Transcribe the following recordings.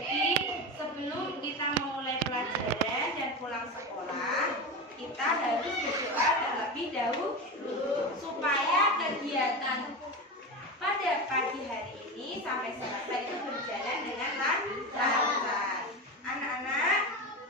Jadi sebelum kita memulai pelajaran dan pulang sekolah, kita harus berdoa terlebih dahulu supaya kegiatan pada pagi hari ini sampai selesai itu berjalan dengan lancar. Anak-anak,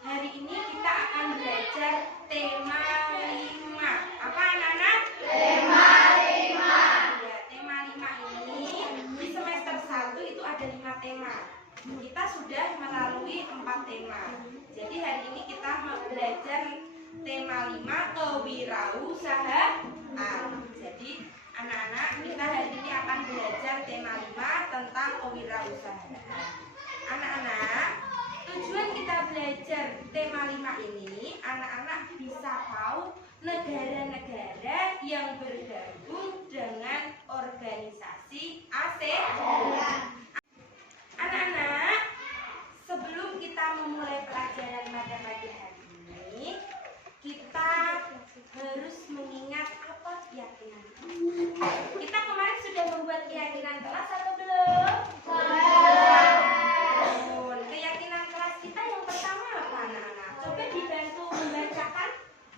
hari ini kita akan belajar tema 5. Apa anak-anak? Tema 5. Ya, tema 5 ini di semester 1 itu ada 5 tema. Kita sudah melalui 4 tema. Jadi hari ini kita belajar tema 5 kewirausahaan. Jadi anak-anak, kita hari ini akan belajar tema 5 tentang kewirausahaan. Anak-anak, tujuan kita belajar tema 5 ini, anak-anak bisa tahu negara-negara yang bergabung dengan organisasi ASEAN. Anak-anak, sebelum kita memulai pelajaran pada pagi hari ini, kita harus mengingat apa keyakinan. Kita kemarin sudah membuat keyakinan kelas atau belum? Belum. Keyakinan kelas kita yang pertama apa anak-anak? Coba dibantu membacakan.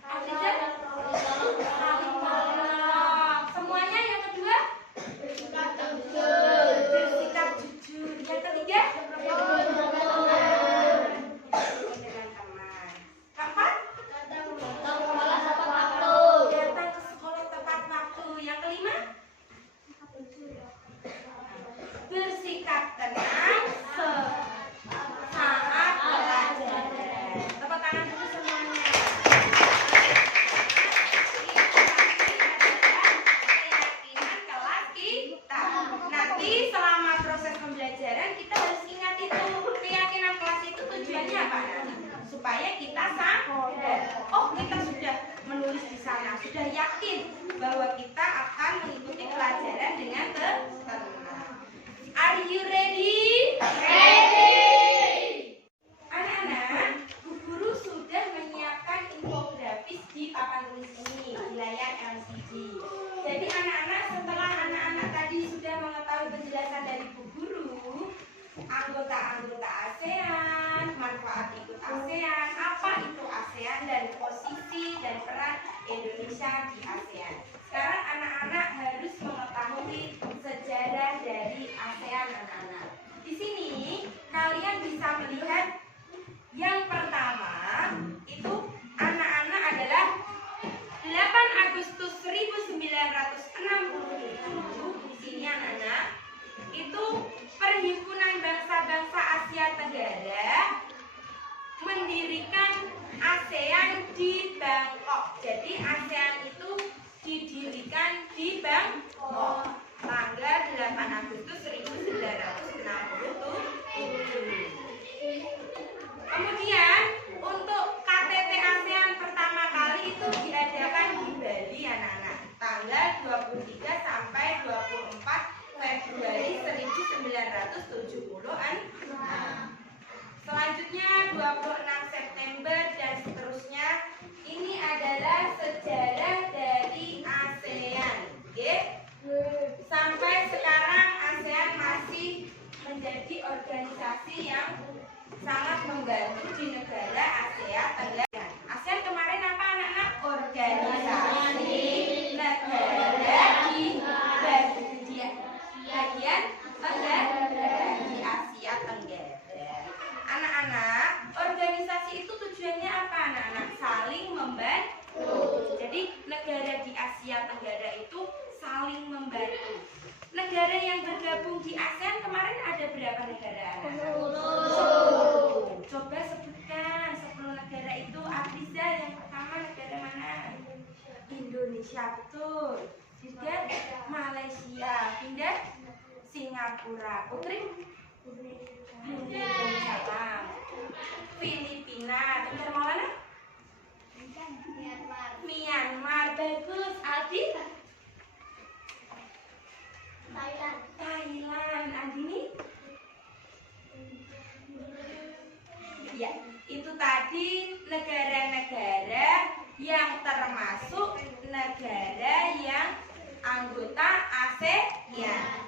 Saling tolong. Semuanya yang kedua? Bersikap jujur. Yang ketiga? Dengan teman. Keempat? Datang ke sekolah tepat waktu. Yang kelima? Bersikap tenang saat pelajaran. Tepuk tangan dulu semuanya. Keyakinan kelas kita. Nanti selama proses pembelajaran kita harus ingat itu. Keyakinan kelas itu tujuannya apa? Supaya kita sadar. Oh, kita sudah menulis di sana, sudah yakin bahwa kita akan mengikuti pelajaran dengan tenang. Are you ready? Ready. Anak-anak, Bu Guru sudah menyiapkan infografis di papan tulis ini di layar LCD. Jadi anak-anak, setelah anak-anak tadi sudah mengetahui penjelasan dari Bu Guru, anggota-anggota ASEAN, manfaat ikut ASEAN, apa itu ASEAN, dan posisi dan peran Indonesia di ASEAN. Sekarang anak-anak harus mengetahui sejarah dari ASEAN, anak-anak. Di sini kalian bisa melihat yang pertama itu anak-anak adalah 8 Agustus 1967. Di sini anak-anak itu Perhimpunan Bangsa-Bangsa Asia Tenggara mendirikan ASEAN di Bangkok. Jadi ASEAN itu didirikan di Bangkok tanggal 8 Agustus 1967. Kemudian untuk KTT ASEAN pertama kali itu diadakan di Bali anak-anak tanggal 23 sampai 24 Februari 1976. Selanjutnya 26 September dan seterusnya. Ini adalah sejarah dari ASEAN. Sampai sekarang ASEAN masih menjadi organisasi yang sangat membantu di negara Asia Tenggara. ASEAN kemarin apa anak-anak? Organisasi negara di bagian Tenggara, di Asia Tenggara. Anak-anak, organisasi itu tujuannya apa anak-anak? Saling membantu. Jadi negara di Asia Tenggara itu saling membantu. Negara yang bergabung di ASEAN kemarin ada berapa negara? 10. Coba sebutkan 10 negara itu. Afriza, yang pertama negara mana? Indonesia, betul. Juga Malaysia, pindah Singapura. Putri? Salam. Filipina, negara mana? Myanmar, bagus. Aldi? Thailand. Andini? Ya, itu tadi negara-negara yang termasuk negara yang anggota ASEAN,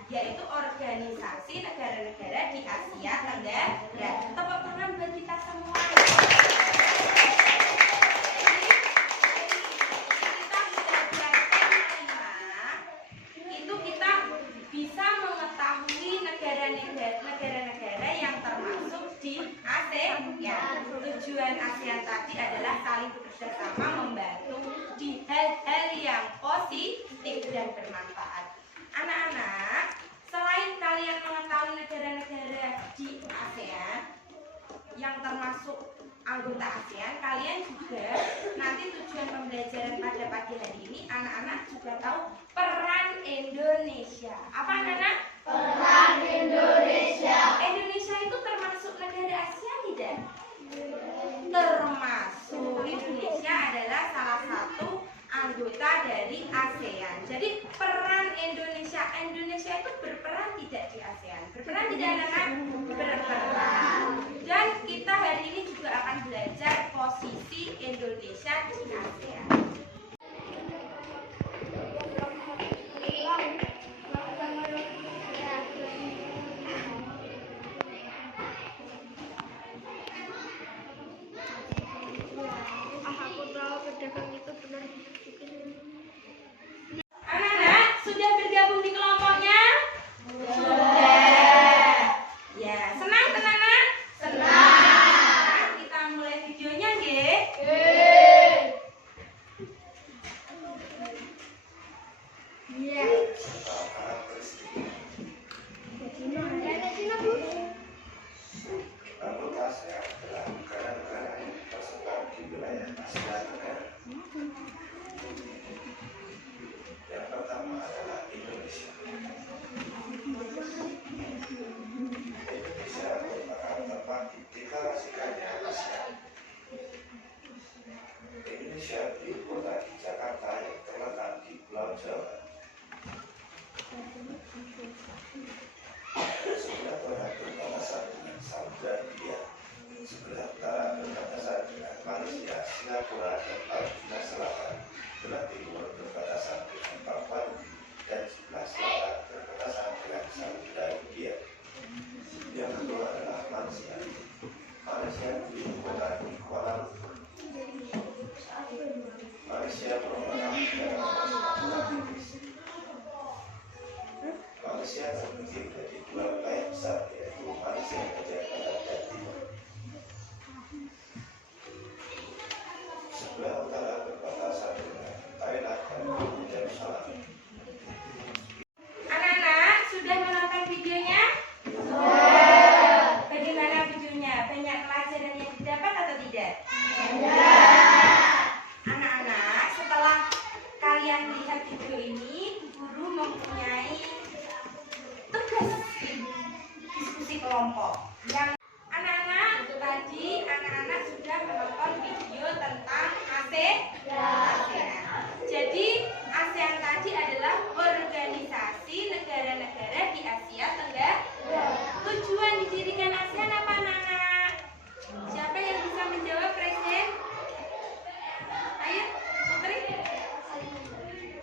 yaitu organisasi organisasi negara-negara di Asia Tenggara. Tepuk tangan buat kita semua. Kita sudah belajar itu kita bisa mengetahui negara-negara yang termasuk di ASEAN. Tujuan ASEAN tadi adalah saling bekerja sama, membantu di hal-hal yang positif dan bermanfaat. Anak-anak, selain kalian mengetahui negara-negara di ASEAN yang termasuk anggota ASEAN, kalian juga nanti tujuan pembelajaran pada pagi hari ini, anak-anak juga tahu peran Indonesia. Apa anak-anak? Peran Indonesia. Indonesia itu termasuk negara ASEAN tidak? Termasuk. Indonesia adalah salah satu anggota dari ASEAN. Jadi peran Indonesia itu berperan tidak di ASEAN? Berperan tidak anak-anak? Berperan. Dan kita hari ini juga akan belajar posisi Indonesia di ASEAN. Anak-anak, sudah bergabung di kelompoknya? Sudah. Ya, senang kan anak? Senang. Kita mulai videonya, nggih? Anggota ASEAN adalah negara-negara yang tersebar di wilayah Asia Tenggara. Yang pertama adalah Indonesia. Indonesia merupakan tempat dideklarasikannya ASEAN. Indonesia di kota di Jakarta yang terletak di Pulau Jawa. Sebelah barat berbatasan dengan Samudra Hindia, sebelah utara berbatasan dengan Malaysia, Singapura, dan Laut Cina Selatan, sebelah timur berbatasan dengan Papua dan sebelah selatan berbatasan dengan Samudra Hindia. Yang kedua adalah Malaysia. Malaysia di kota di Kuala Lumpur. Malaysia merupakan negara bersama Inggris. Malaysia terdiri dari dua wilayah besar, yaitu Malaysia bagian barat dan timur. Sebelah utara berbatasan dengan Thailand dan Yerusalem. Anak-anak, sudah menonton videonya? Sudah. Bagaimana videonya? Banyak pelajaran yang didapat atau tidak? Anak-anak, setelah kalian lihat video ini, guru mempunyai tugas diskusi kelompok. Yang anak-anak tadi sudah menonton video tentang ASEAN. Jadi ASEAN tadi adalah organisasi negara-negara di Asia Tenggara. Tujuan didirikan ASEAN apa anak-anak? Siapa yang bisa menjawab, Presiden? Ayo, Putri.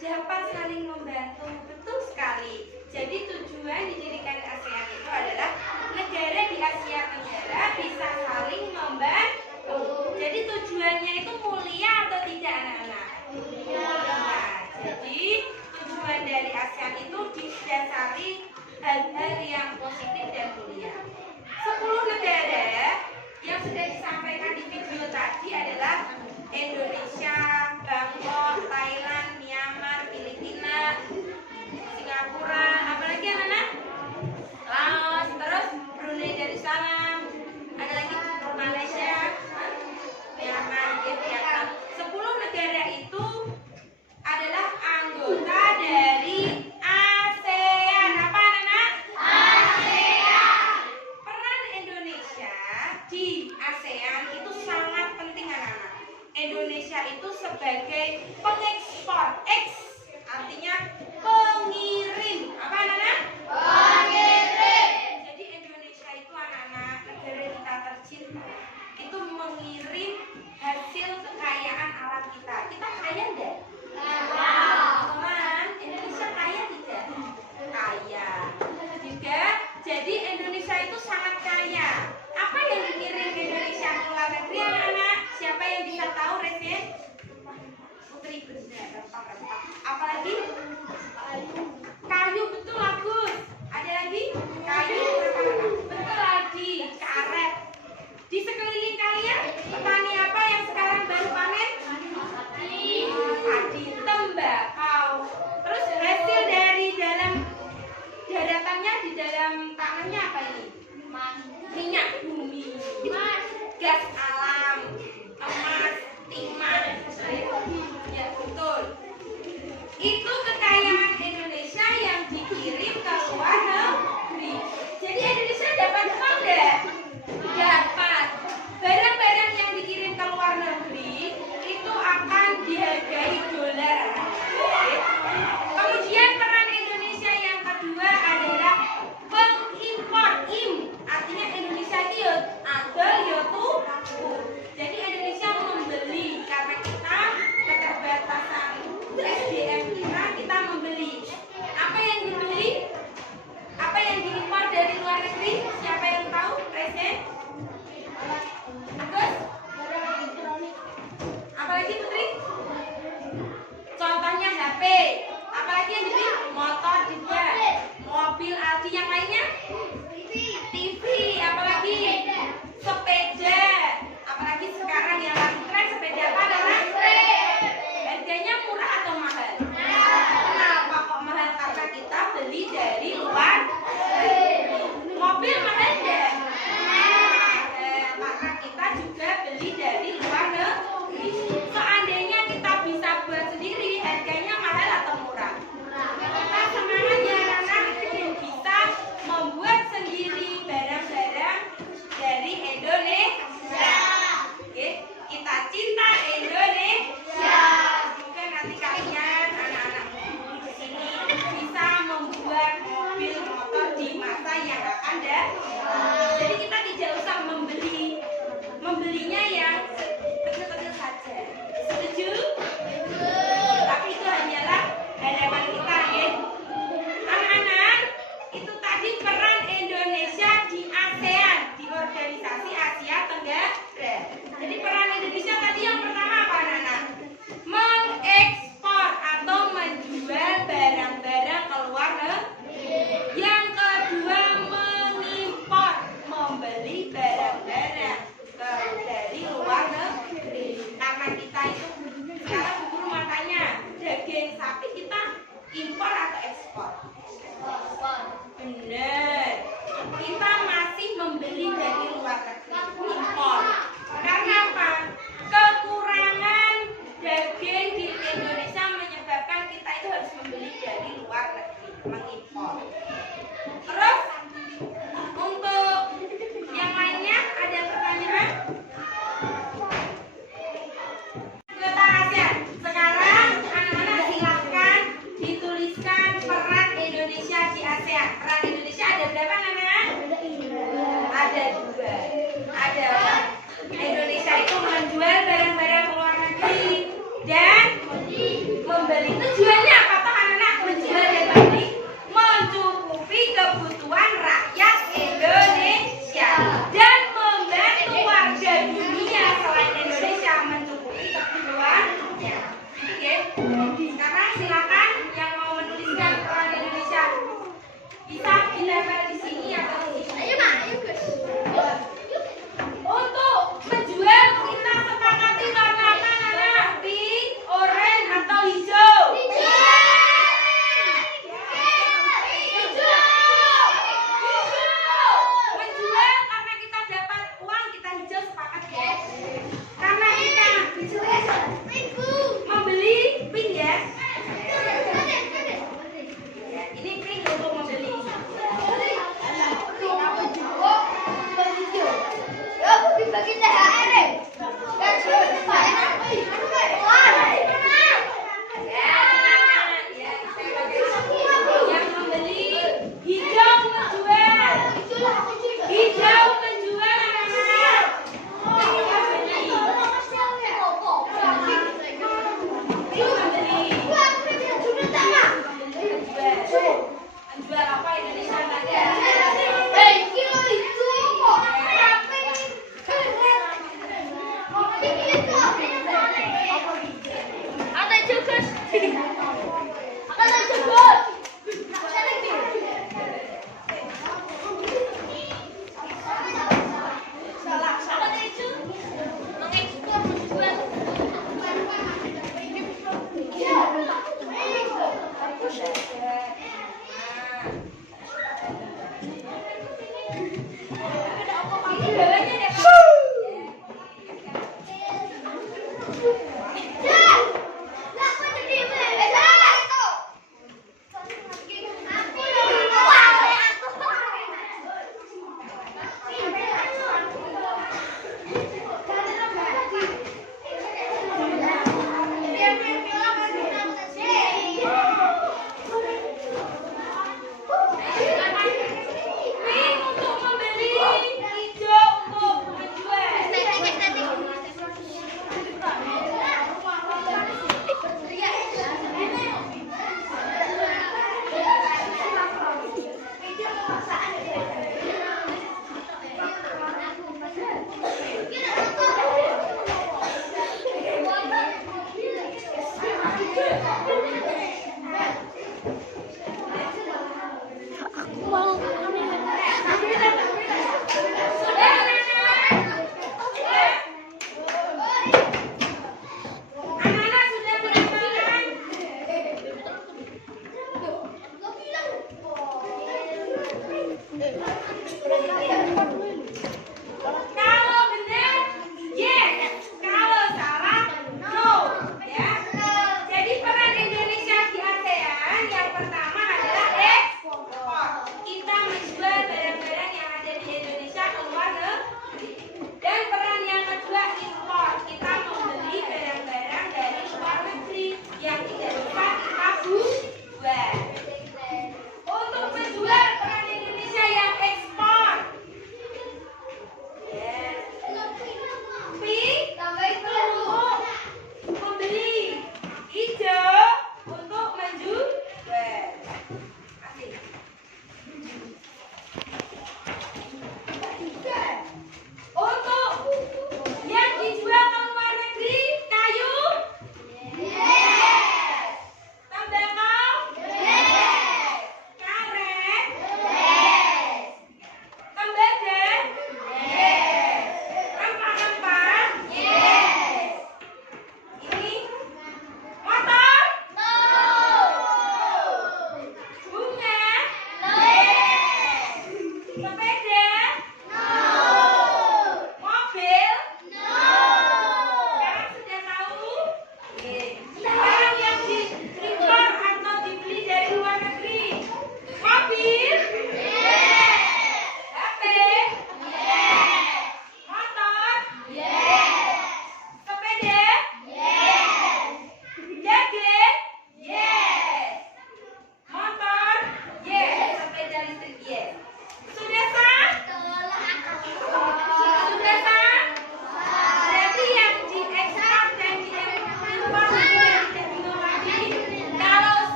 Dapat saling membantu, betul sekali. Jadi tujuan didirikan ASEAN itu adalah negara di Asia benar, rempah-rempah. Apalagi kayu, betul Agus. Ada lagi kayu, rempah-rempah. Betul lagi, karet. Di sekeliling kalian petani apa yang sekarang baru panen? Padi, tembakau. Terus hasil dari dalam daratannya, di dalam tanahnya apa ini? Minyak bumi, gas alam, emas, timah. Ya betul. Itu kekayaan Indonesia yang dikirim ke luar negeri. Jadi Indonesia dapat uang enggak? Dapat. Barang-barang yang dikirim ke luar negeri itu akan dihargai dolar. Kemudian peran Indonesia yang kedua adalah pengimpor. Artinya Indonesia itu adol ya tuku. Jadi Indonesia membeli karena kita keterbatasan SDM kita membeli. Apa yang dibeli? Apa yang diimpor dari luar negeri? Siapa yang tahu? Presiden? Bagus? Apalagi Putri? Contohnya HP. Apalagi yang dibeli? Motor juga. Mobil, LG, yang lainnya? TV. Apalagi? Sepeda. Apalagi sekarang yang lagi tren sepeda apa namanya? Harganya murah atau mahal? Kenapa kok mahal? Karena kita beli dari luar negeri. Mobil mahal enggak? Karena kita juga beli dari luar negeri. Seandainya kita bisa buat sendiri, harganya mahal atau murah? Kita semangat ya anak-anak untuk bisa membuat sendiri barang-barang dari Indonesia. Oke, kita cinta Indonesia. Semoga nanti kalian anak-anak guru di sini bisa membuat mobil motor di masa yang akan datang. Jadi kita tidak usah membelinya yang kecil-kecil saja. Setuju? Tapi itu hanyalah harapan kita ya. Anak-anak, itu tadi peran Indonesia di ASEAN, di Organisasi Asia Tenggara. Jadi peran Indonesia tadi yang pertama apa anak-anak? Mengekspor atau menjual barang-barang ke luar negeri. Yang kedua mengimpor, membeli barang-barang dari luar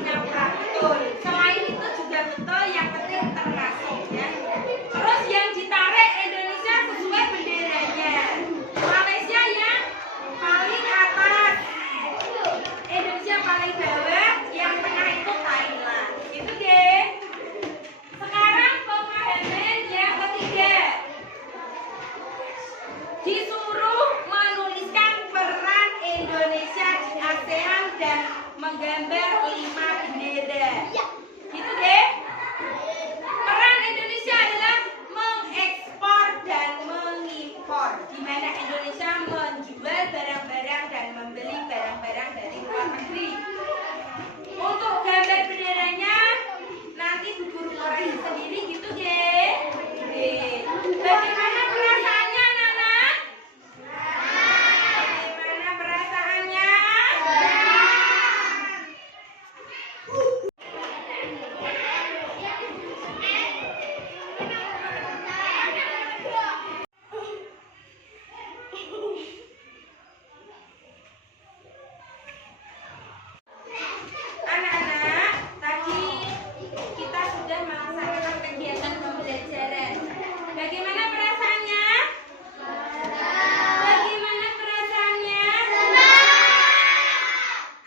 Singapura betul. Selain itu juga betul, yang penting termasuk ya. Terus yang ditarik Indonesia sesuai benderanya. Malaysia yang paling atas, Indonesia paling bawah, yang tengah itu Thailand. Gitu deh. Sekarang pemahaman yang ketiga. Disuruh menuliskan peran Indonesia di ASEAN dan menggambar 5 bendera. Gitu deh. Peran Indonesia adalah mengekspor dan mengimpor, di mana Indonesia menjual barang-barang dan membeli barang-barang dari luar negeri. Untuk gambar benderanya nanti Bu Guru koreksi sendiri gitu deh. Bagaimana perasaannya anak-anak? Bagaimana perasaannya? Anak-anak, tadi kita sudah melaksanakan kegiatan pembelajaran. Bagaimana perasaannya? Bagaimana perasaannya?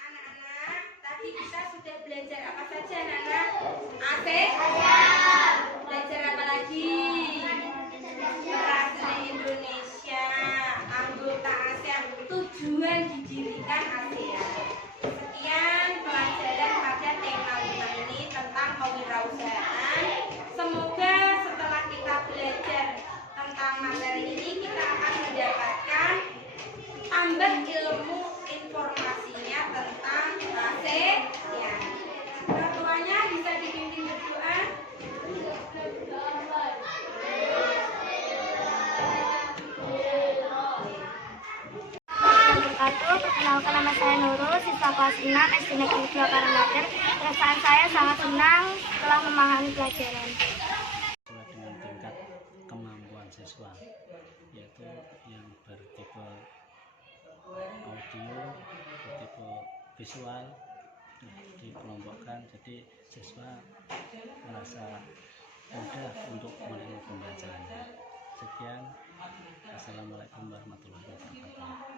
Anak-anak, tadi kita sudah belajar apa saja, anak-anak? Asik? Belajar apa lagi? Peran Indonesia, anggota ASEAN, tujuan didirikan ASEAN. Sekian pelajaran pada tema 5 ini tentang kewirausahaan. Semoga setelah kita belajar tentang materi ini, kita akan mendapatkan tambah ilmu informasinya tentang ASEAN. Orang tuanya bisa dibimbing berdoa. Perkenalkan, nama saya Nurul, siswa kelas 6 SD Negeri 2 Karangbater. Perasaan saya sangat senang setelah memahami pelajaran. Sesuai dengan tingkat kemampuan siswa, yaitu yang bertipe audio, bertipe visual, dikelompokkan, jadi siswa merasa mudah untuk menerima pembelajarannya. Sekian, Assalamualaikum warahmatullahi wabarakatuh.